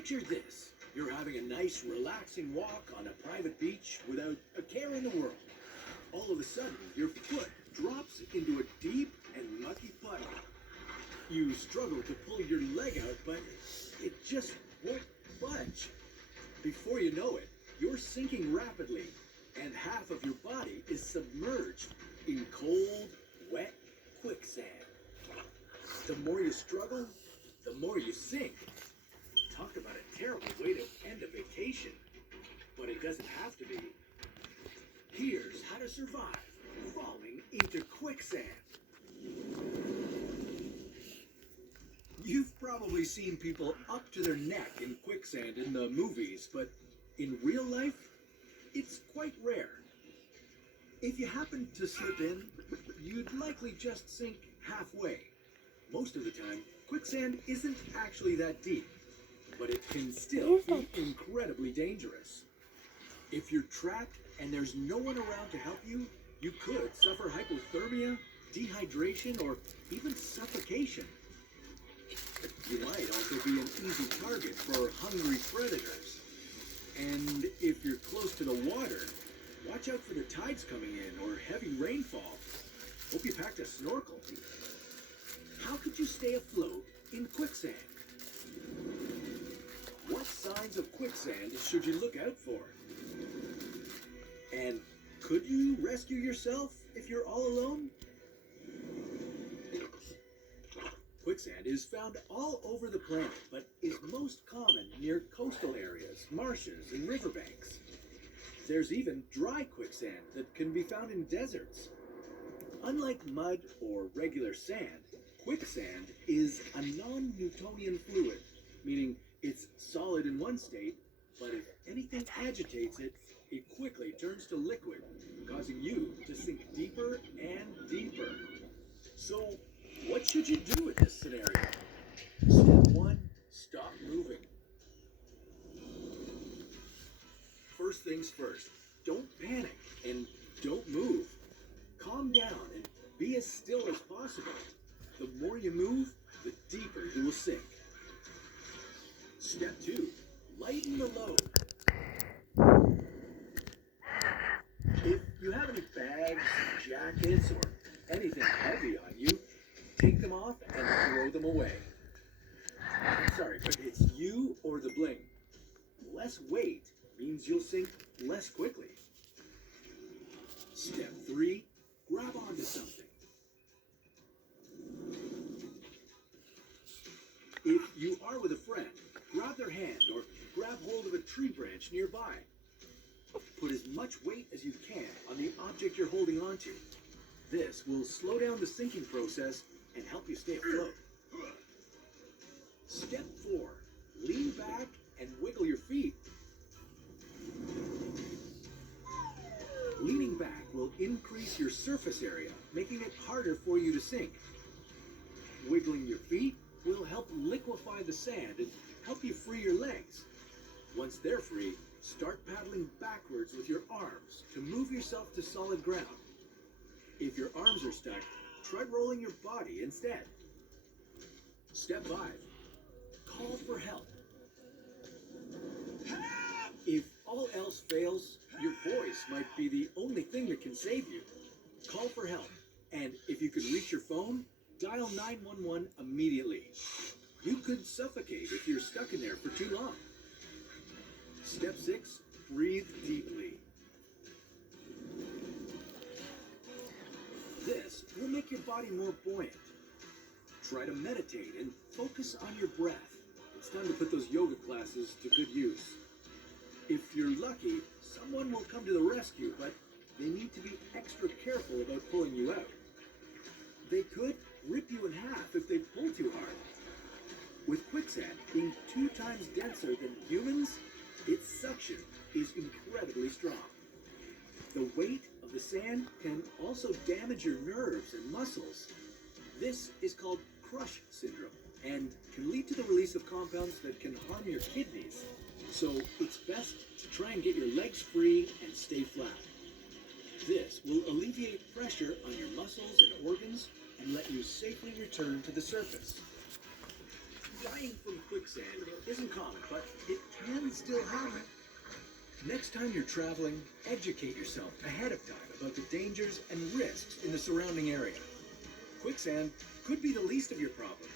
Picture this. You're having a nice, relaxing walk on a private beach without a care in the world. All of a sudden, your foot drops into a deep and mucky puddle. You struggle to pull your leg out, but it just won't budge. Before you know it, you're sinking rapidly, and half of your body is submerged in cold, wet quicksand. The more you struggle, the more you sink. Talk about a terrible way to end a vacation. But it doesn't have to be. Here's how to survive falling into quicksand. You've probably seen people up to their neck in quicksand in the movies, but in real life, it's quite rare. If you happen to slip in, you'd likely just sink halfway. Most of the time, quicksand isn't actually that deep, but it can still be incredibly dangerous. If you're trapped and there's no one around to help you, you could suffer hypothermia, dehydration, or even suffocation. You might also be an easy target for hungry predators. And if you're close to the water, watch out for the tides coming in or heavy rainfall. Hope you packed a snorkel. How could you stay afloat in quicksand? What signs of quicksand should you look out for? And could you rescue yourself if you're all alone? Quicksand is found all over the planet, but is most common near coastal areas, marshes, and riverbanks. There's even dry quicksand that can be found in deserts. Unlike mud or regular sand, quicksand is a non-Newtonian fluid, meaning it's solid in one state, but if anything agitates it, it quickly turns to liquid, causing you to sink deeper and deeper. So, what should you do in this scenario? Step 1, stop moving. First things first, don't panic and don't move. Calm down and be as still as possible. The more you move, the deeper you will sink. Step 2, lighten the load. If you have any bags, jackets, or anything heavy on you, take them off and throw them away. I'm sorry, but it's you or the bling. Less weight means you'll sink less quickly. Step 3, grab onto something. If you are with a friend, grab their hand or grab hold of a tree branch nearby. Put as much weight as you can on the object you're holding onto. This will slow down the sinking process and help you stay afloat. Step 4, lean back and wiggle your feet. Leaning back will increase your surface area, making it harder for you to sink. Wiggling your feet will help liquefy the sand and help you free your legs. Once they're free, start paddling backwards with your arms to move yourself to solid ground. If your arms are stuck, try rolling your body instead. Step 5, call for help. If all else fails, your voice might be the only thing that can save you. Call for help, and if you could reach your phone, dial 911 immediately. You could suffocate if you're stuck in there for too long. Step 6, breathe deeply. This will make your body more buoyant. Try to meditate and focus on your breath. It's time to put those yoga classes to good use. If you're lucky, someone will come to the rescue, but they need to be extra careful about pulling you out. They could rip you in half if they pull too hard. With quicksand being 2 times denser than humans, its suction is incredibly strong. The weight of the sand can also damage your nerves and muscles. This is called crush syndrome and can lead to the release of compounds that can harm your kidneys. So it's best to try and get your legs free and stay flat. This will alleviate pressure on your muscles and organs and let you safely return to the surface. Dying from quicksand quicksand isn't common, but it can still happen. Next time you're traveling, educate yourself ahead of time about the dangers and risks in the surrounding area. Quicksand could be the least of your problems.